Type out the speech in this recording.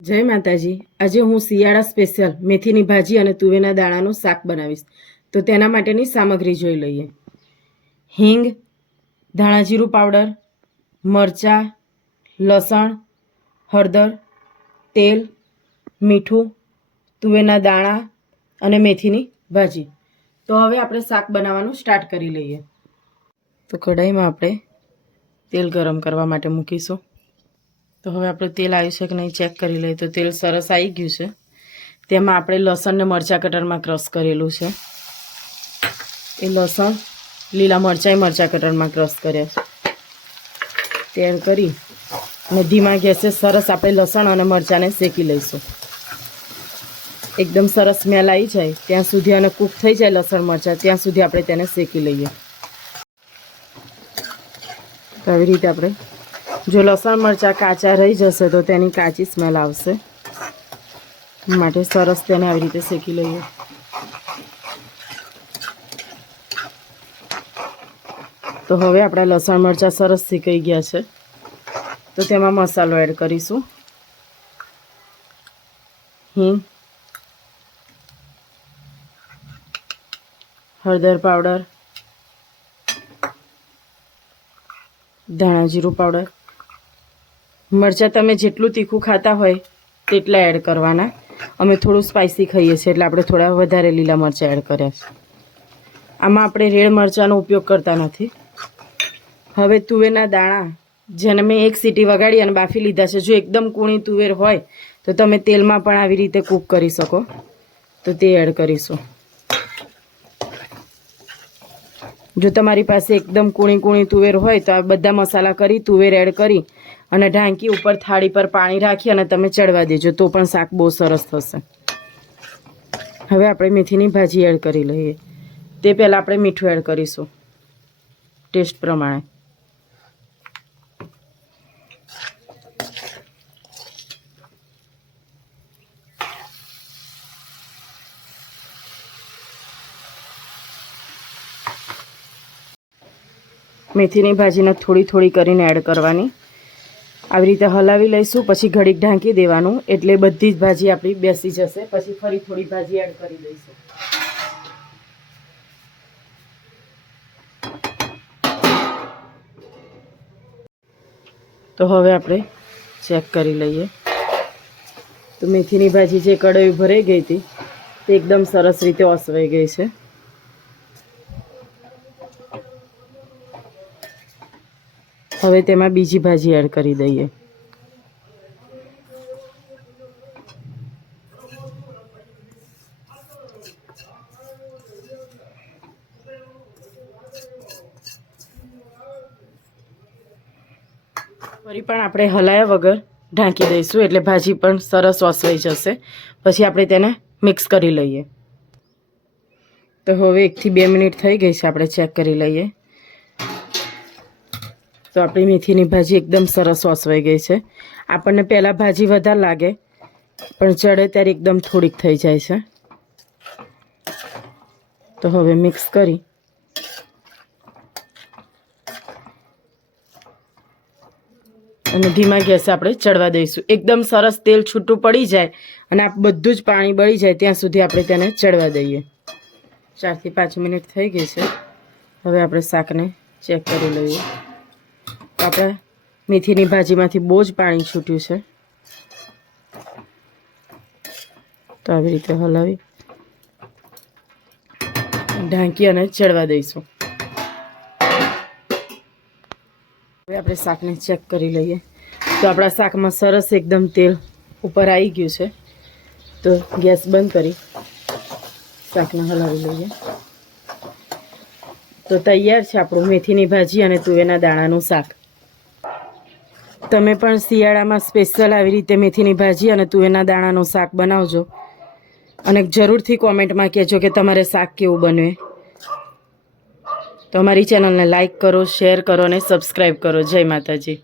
જય માતાજી। આજે હું શિયાળા સ્પેશિયલ મેથીની ભાજી અને તુવેરના દાણાનું શાક બનાવીશ। તો તેના માટેની સામગ્રી જોઈ લઈએ। હિંગ, ધાણા જીરું પાવડર, મરચાં, લસણ, હળદર, તેલ, મીઠું, તુવેરના દાણા અને મેથીની ભાજી। તો હવે આપણે શાક બનાવવાનું સ્ટાર્ટ કરી લઈએ। તો કઢાઈમાં આપણે તેલ ગરમ કરવા માટે મૂકીશું। તો હવે આપણે તેલ આવ્યું છે કે નહીં ચેક કરી લઈએ। તો તેલ સરસ આવી ગયું છે। તેમાં આપણે લસણ ને મરચાં કટરમાં ક્રશ કરેલું છે। એ લસણ, લીલા મરચાં કટરમાં ક્રશ કર્યા છે। તેલ કરી અને ધીમા ગેસે સરસ આપણે લસણ અને મરચાંને શેકી લઈશું। એકદમ સરસ સ્મેલ આવી જાય ત્યાં સુધી અને કૂક થઈ જાય લસણ મરચાં ત્યાં સુધી આપણે તેને શેકી લઈએ। તો આવી રીતે આપણે જો લસણ મરચાં કાચા રહી જશે તો તેની કાચી સ્મેલ આવશે, માટે સરસ તેને આવી રીતે શેકી લઈએ। તો હવે આપણા લસણ મરચાં સરસ શેકાઈ ગયા છે। તો તેમાં મસાલો એડ કરીશું। હિંગ, હળદર પાવડર, ધાણા જીરું પાવડર। મરચાં તમે જેટલું તીખું ખાતા હોય તેટલા એડ કરવાના। અમે થોડું સ્પાઇસી ખાઈએ છીએ એટલે આપણે થોડા વધારે લીલા મરચાં એડ કર્યા છે। આમાં આપણે રેડ મરચાંનો ઉપયોગ કરતા નથી। હવે તુવેરના દાણા જેને મેં એક સીટી વગાડી અને બાફી લીધા છે। જો એકદમ કૂણી તુવેર હોય તો તમે તેલમાં પણ આવી રીતે કૂક કરી શકો। તો તે એડ કરીશું। જો તમારી પાસે એકદમ કૂણી તુવેર હોય તો આ બધા મસાલા કરી તુવેર એડ કરી અને ઢાંકી ઉપર થાળી પર પાણી રાખી અને તમે ચડવા દેજો તો પણ શાક બહુ સરસ થશે। હવે આપણે મેથીની ભાજી એડ કરી લઈએ। તે પહેલાં આપણે મીઠું એડ કરીશું ટેસ્ટ પ્રમાણે। મેથીની ભાજીને થોડી થોડી કરીને એડ કરવાની। આવી રીતે હલાવી લઈશું, પછી ઘડીક ઢાંકી દેવાનું એટલે બધી જ ભાજી આપણી બેસી જશે। પછી ફરી થોડી ભાજી એડ કરી દઈશું। તો હવે આપણે ચેક કરી લઈએ। તો મેથીની ભાજી જે કઢાઈ ભરાઈ ગઈ હતી તે એકદમ સરસ રીતે ઓસવાઈ ગઈ છે। હવે તેમાં બીજી ભાજી એડ કરી દઈએ। ફરી પણ આપણે હલાયા વગર ઢાંકી દઈશું એટલે ભાજી પણ સરસ ઓસવાઈ જશે। પછી આપણે તેને મિક્સ કરી લઈએ। તો હવે 1 થી 2 મિનિટ થઈ ગઈ છે, આપણે ચેક કરી લઈએ। તો આપણી મેથીની ભાજી એકદમ સરસ ઓસવાઈ ગઈ છે। આપણને પહેલાં ભાજી વધારે લાગે પણ ચડે ત્યારે એકદમ થોડીક થઈ જાય છે। તો હવે મિક્સ કરી અને ધીમા ગેસે આપણે ચડવા દઈશું। એકદમ સરસ તેલ છૂટું પડી જાય અને આ બધું જ પાણી બળી જાય ત્યાં સુધી આપણે તેને ચડવા દઈએ। 4 થી 5 મિનિટ થઈ ગઈ છે। હવે આપણે શાકને ચેક કરી લઈએ। આપણે મેથીની ભાજીમાંથી બહુ જ પાણી છૂટ્યું છે। તો આવી રીતે હલાવી ઢાંકી અને ચડવા દઈશું। હવે આપણે શાકને ચેક કરી લઈએ। તો આપણા શાકમાં સરસ એકદમ તેલ ઉપર આવી ગયું છે। તો ગેસ બંધ કરી શાકને હલાવી લઈએ। તો તૈયાર છે આપણું મેથીની ભાજી અને તુવેરના દાણાનું શાક। તમે પણ શિયાળામાં સ્પેશિયલ આવી રીતે મેથીની ભાજી અને તુવેરના દાણાનું શાક બનાવજો અને જરૂરથી કોમેન્ટમાં કહેજો કે તમારે શાક કેવું બને। તો અમારી ચેનલને લાઈક કરો, શેર કરો અને સબસ્ક્રાઈબ કરો। જય માતાજી।